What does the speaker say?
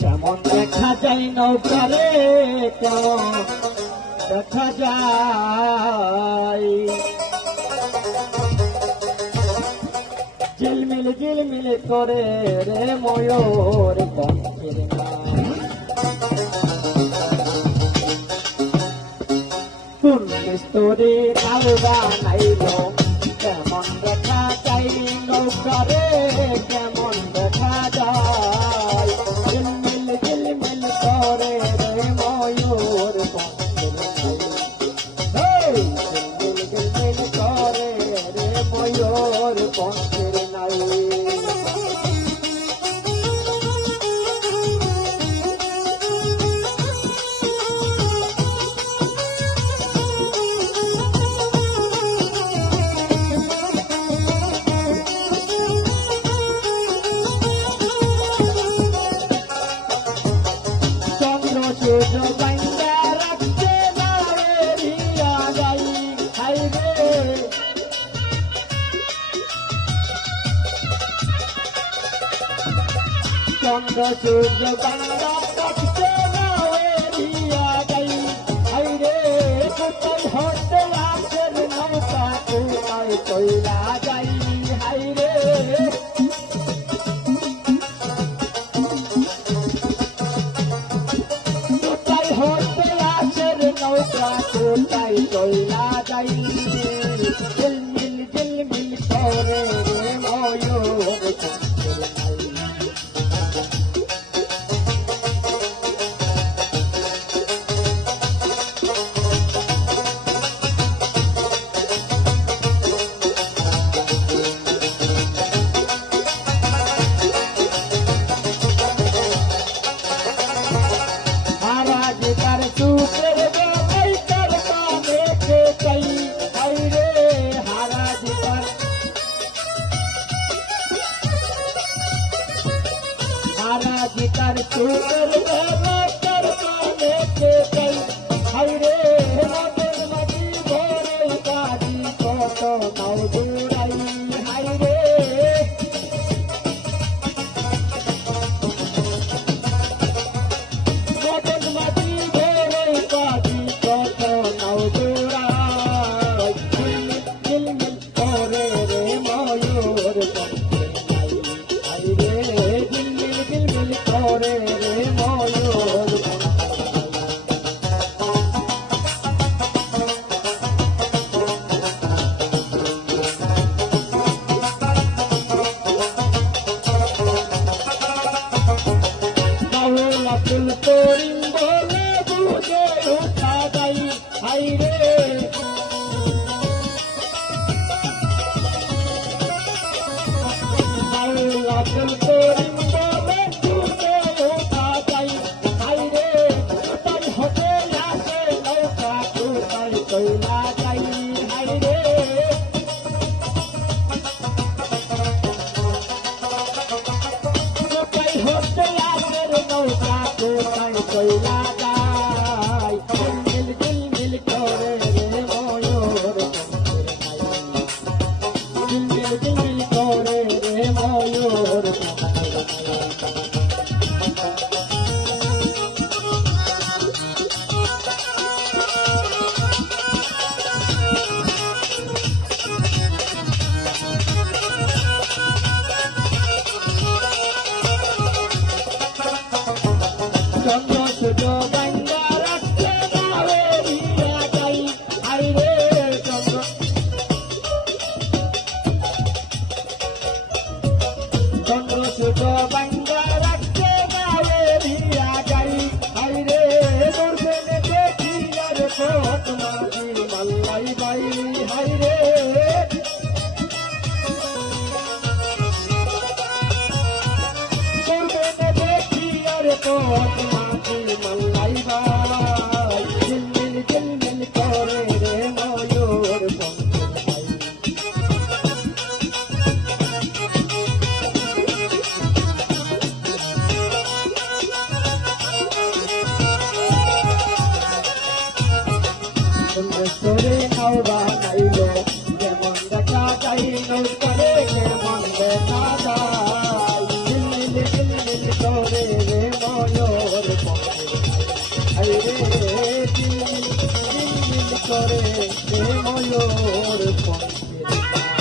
কেমন দেখা যায় নৌকারে, কেমন দেখা যায় ঝিলমিল ঝিলমিল করে রে ময়ূর পঙ্খের নাম। কোন মিস্তুরি নালবা নাইল, কেমন দেখা যায় নৌকারে, কেমন দেখা যায় ঝিলমিল ঝিলমিল করে রে ময়ূর পঙ্খের নাম। ঝিলমিল ঝিলমিল করে রে ময়ূর পঙ্খের নাই। চন্দ্র সূর্য বাইন্দা রাখছে নাওয়েরিয়া যাই হাইরে। চন্দ্র সূর্য বাইন্দা রাখছে নাওয়েরিয়া যাই হাইরে। কোথায় হতে আসের নৌকা, কোথায় কইলা যাই হাইরে। কোথায় হতে আসের নৌকা, কোথায় কইলা যাই ঝিলমিল ঝিলমিল করে রে ময়ূর পঙ্খের নাই। महाराज कर सुकर गई कर काने के कई हायरे। महाराज कर सुकर गई कर काने के कई हायरे। मदन मदी भोरे काजी को तो नाव दुराई हायरे। मदन मदी भोरे काजी को तो नाव दुराई। झिलमिल करे रे मयूर पঙ্খের নাই হায়রে। ঝিলমিल ঝিলমিল করে রে ময়ূর পঙ্খের নাই। মাওলা ফুল করিম বলে বুঝে উঠা যাই হায়রে। মাওলা ফুল করিম বলে বুঝে উঠা যাই হায়রে। কোথায় হতে আসে নৌকা, কোথায় কইলা যাই হায়রে। কোথায় হতে আসের নৌকা, কোথায় কইলা যায় ঝিলমিল ঝিলমিল করে রে ময়ূর পঙ্খের নাই। ঝিলমিল ঝিলমিল করে রে ময়ূর পঙ্খের নাই। চন্দ্র সূর্য বাইন্দা রাখছে নাওয়েরিয়া যাই হায়রে। চন্দ্র সূর্য বাইন্দা রাখছে নাওয়েরিয়া যাই হায়রে। দর্শনে দেখি আর কোট মাঝি মাল্লাই বাই হায়রে। দর্শনে দেখি আর কোট মাঝি মাল্লাই বাই। ঝিলমিল ঝিলমিল করে রে ময়ূর পঙ্খের নাই। সুন্দরে নাওবা নাইল, যেমন দেখা যায় নৌকারে, কেমন দেখা যায় ঝিলমিল ঝিলমিল করে হাইরে দিন দিন করে ময়ূর পঙ্খে